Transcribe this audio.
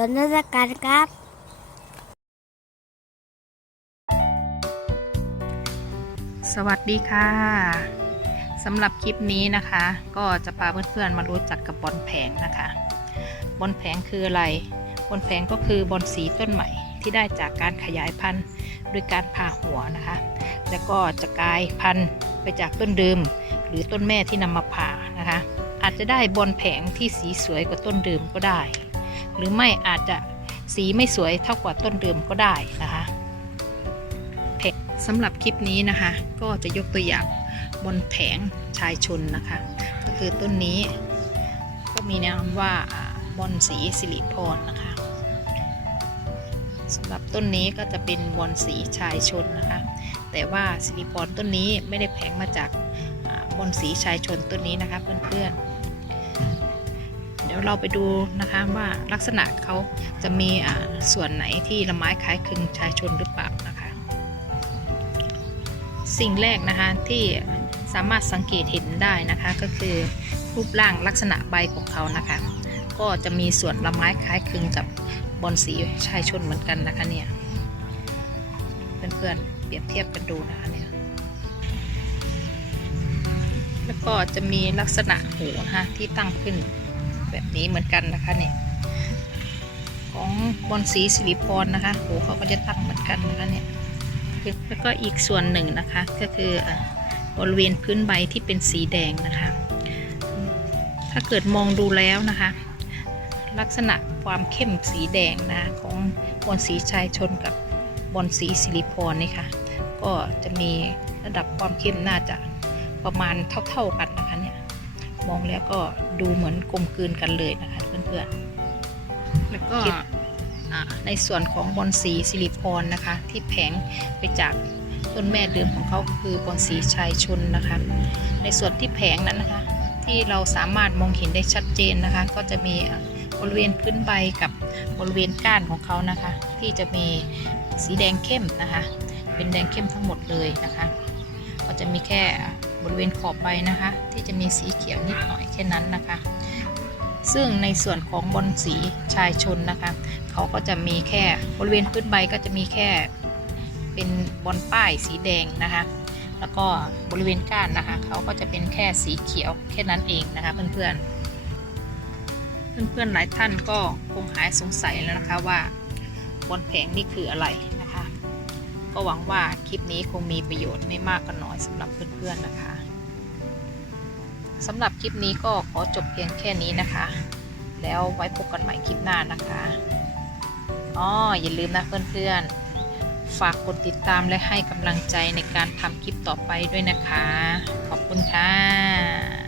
สนทนาการครับ สวัสดีค่ะสำหรับคลิปนี้นะคะ ก็จะพาเพื่อนๆมารู้จักกับบอลแผงนะคะบอลแผงคืออะไรบอลแผงก็คือบอลสีต้นใหม่ที่ได้จากการขยายพันธุ์โดยการผ่าหัวนะคะ แล้วก็จะกลายพันธุ์ไปจากต้นเดิม หรือต้นแม่ที่นำมาผ่านะคะ อาจจะได้บอลแผงที่สีสวยกว่าต้นเดิมก็ได้ หรือไม่อาจจะสีไม่สวยเท่ากว่าต้นเดิมก็ได้นะคะสำหรับคลิปนี้นะคะ ก็จะยกตัวอย่างบนแผงชายชนนะคะ ก็คือต้นนี้ก็มีแนวว่าบอนสีสิริพรนะคะสำหรับต้นนี้ก็จะเป็นบอนสีชายชนนะคะ แต่ว่าสิริพรต้นนี้ไม่ได้แผงมาจากบอนสีชายชนต้นนี้นะคะเพื่อนๆ ดี๋ยวเราไปดูนะคะว่าลักษณะเขาจะมีอ่าส่วนไหนที่ละไม้คล้ายคลึงชายชนหรือเปล่านะคะ สิ่งแรกนะคะที่สามารถสังเกตเห็นได้นะคะก็คือรูปร่างลักษณะใบของเขานะคะ ก็จะมีส่วนละไม้คล้ายคลึงกับบอนสีชายชนเหมือนกันนะคะเนี่ยเพื่อนๆเปรียบเทียบกันดูนะคะเนี่ยแล้วก็จะมีลักษณะหูนะคะที่ตั้งขึ้น แบบนี้เหมือนกันนะคะเนี่ยของบอนสีสิริพรนะคะโหูเขาก็จะตั้งเหมือนกันนะคะเนี่ยแล้วก็อีกส่วนหนึ่งนะคะก็คือบริเวณพื้นใบที่เป็นสีแดงนะคะ ถ้าเกิดมองดูแล้วนะคะ ลักษณะความเข้มสีแดงนะของบอนสีชายชนกับบอนสีสิริพรนี่ค่ะก็จะมีระดับความเข้มน่าจะประมาณเท่าๆกันนะคะเนี่ย มองแล้วก็ดูเหมือนกลมกลืนกันเลยนะคะเพื่อนๆแล้วก็อ่าในส่วนของบอนสีสิริพรนะคะ ที่แผงไปจากต้นแม่เดิมของเขาคือบอนสีชายชนนะคะ ในส่วนที่แผงนั้นนะคะ ที่เราสามารถมองเห็นได้ชัดเจนนะคะ ก็จะมีอ่าบริเวณพื้นใบกับบริเวณก้านของเขานะคะ ที่จะมีสีแดงเข้มนะคะ เป็นแดงเข้มทั้งหมดเลยนะคะ ก็จะมีแค่ บริเวณขอบใบนะคะ ที่จะมีสีเขียวนิดหน่อยแค่นั้นนะคะ ซึ่งในส่วนของบอนสีชายชนนะคะ เขาก็จะมีแค่บริเวณพื้นใบก็จะมีแค่เป็นบอลป้ายสีแดงนะคะ แล้วก็บริเวณก้านนะคะ เขาก็จะเป็นแค่สีเขียวแค่นั้นเองนะคะเพื่อนๆ เพื่อนๆหลายท่านก็คงหายสงสัยแล้วนะคะว่าบอลแผงนี่คืออะไร ก็หวังว่าคลิปนี้คงมีประโยชน์ไม่มากก็น้อยสำหรับเพื่อนๆนะคะสำหรับคลิปนี้ก็ขอจบเพียงแค่นี้นะคะ แล้วไว้พบกันใหม่คลิปหน้านะคะอ๋ออย่าลืมนะเพื่อนๆ ฝากกดติดตามและให้กำลังใจในการทำคลิปต่อไปด้วยนะคะ ขอบคุณค่ะ